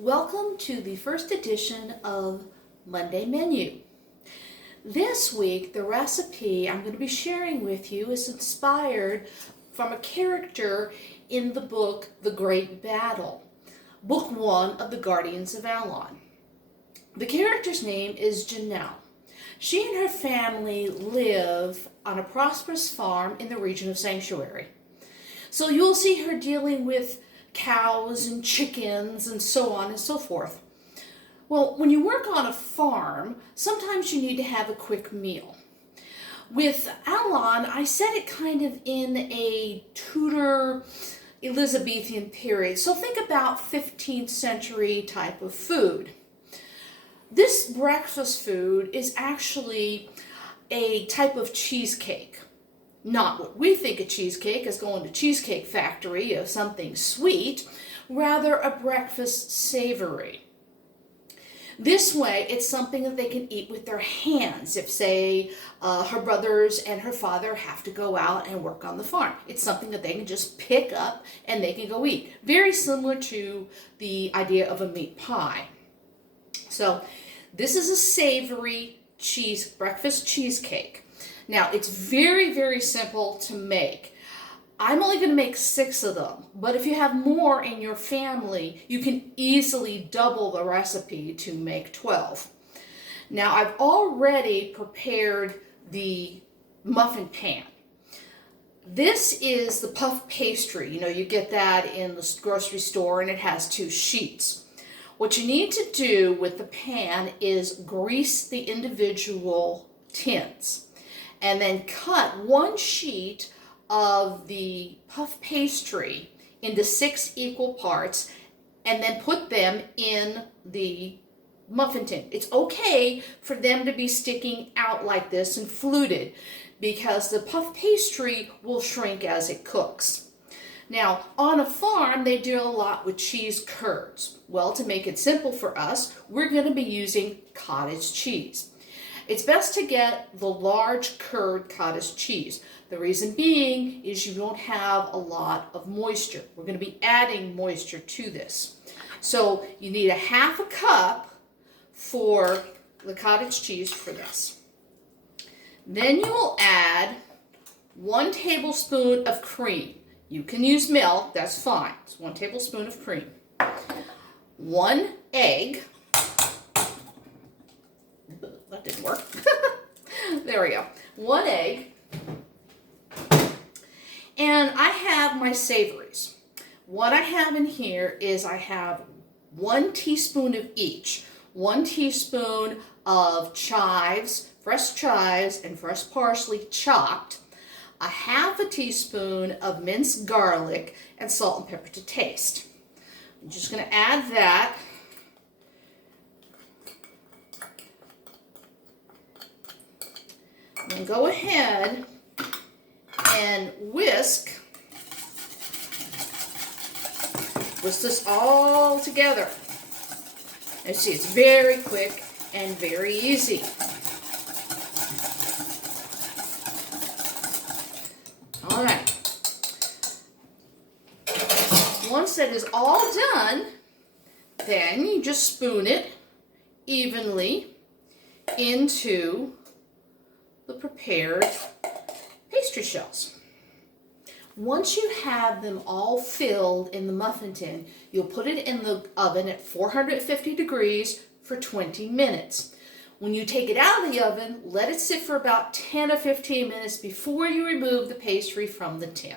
Welcome to the first edition of Monday Menu. This week, the recipe I'm going to be sharing with you is inspired from a character in the book The Great Battle, Book 1 of the Guardians of Allon. The character's name is Janelle. She and her family live on a prosperous farm in the region of Sanctuary. So you'll see her dealing with cows and chickens and so on and so forth. Well, when you work on a farm, sometimes you need to have a quick meal. With Allon, I set it kind of in a Tudor Elizabethan period. So think about 15th century type of food. This breakfast food is actually a type of cheesecake. Not what we think of cheesecake as going to Cheesecake Factory of something sweet, rather a breakfast savory. This way, it's something that they can eat with their hands if, say, her brothers and her father have to go out and work on the farm. It's something that they can just pick up and they can go eat. Very similar to the idea of a meat pie. So, this is a savory breakfast cheesecake. Now, it's very, very simple to make. I'm only going to make 6 of them, but if you have more in your family, you can easily double the recipe to make 12. Now, I've already prepared the muffin pan. This is the puff pastry. You get that in the grocery store, and it has 2 sheets. What you need to do with the pan is grease the individual tins, and then cut 1 sheet of the puff pastry into 6 equal parts, and then put them in the muffin tin. It's okay for them to be sticking out like this and fluted, because the puff pastry will shrink as it cooks. Now, on a farm, they do a lot with cheese curds. Well, to make it simple for us, we're going to be using cottage cheese. It's best to get the large curd cottage cheese. The reason being is you don't have a lot of moisture. We're going to be adding moisture to this. So you need a 1/2 cup for the cottage cheese for this. Then you will add 1 tablespoon of cream. You can use milk, that's fine. It's 1 tablespoon of cream. 1 egg. That didn't work. There we go. 1 egg. And I have my savories. What I have in here is I have 1 teaspoon of each. 1 teaspoon of chives, and fresh parsley chopped. A 1/2 teaspoon of minced garlic, and salt and pepper to taste. I'm just going to add that. Then go ahead and whisk this all together. And see, it's very quick and very easy. All right. Once that is all done, then you just spoon it evenly into the prepared pastry shells. Once you have them all filled in the muffin tin, you'll put it in the oven at 450 degrees for 20 minutes. When you take it out of the oven, let it sit for about 10 or 15 minutes before you remove the pastry from the tin.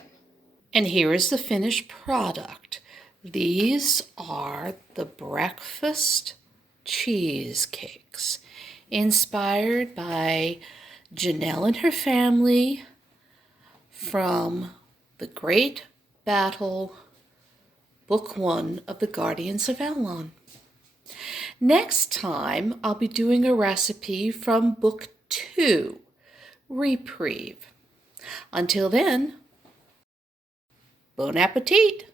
And here is the finished product. These are the breakfast cheesecakes, inspired by Janelle and her family from The Great Battle, Book 1 of the Guardians of Allon. Next time, I'll be doing a recipe from Book 2, Reprieve. Until then, bon appetit!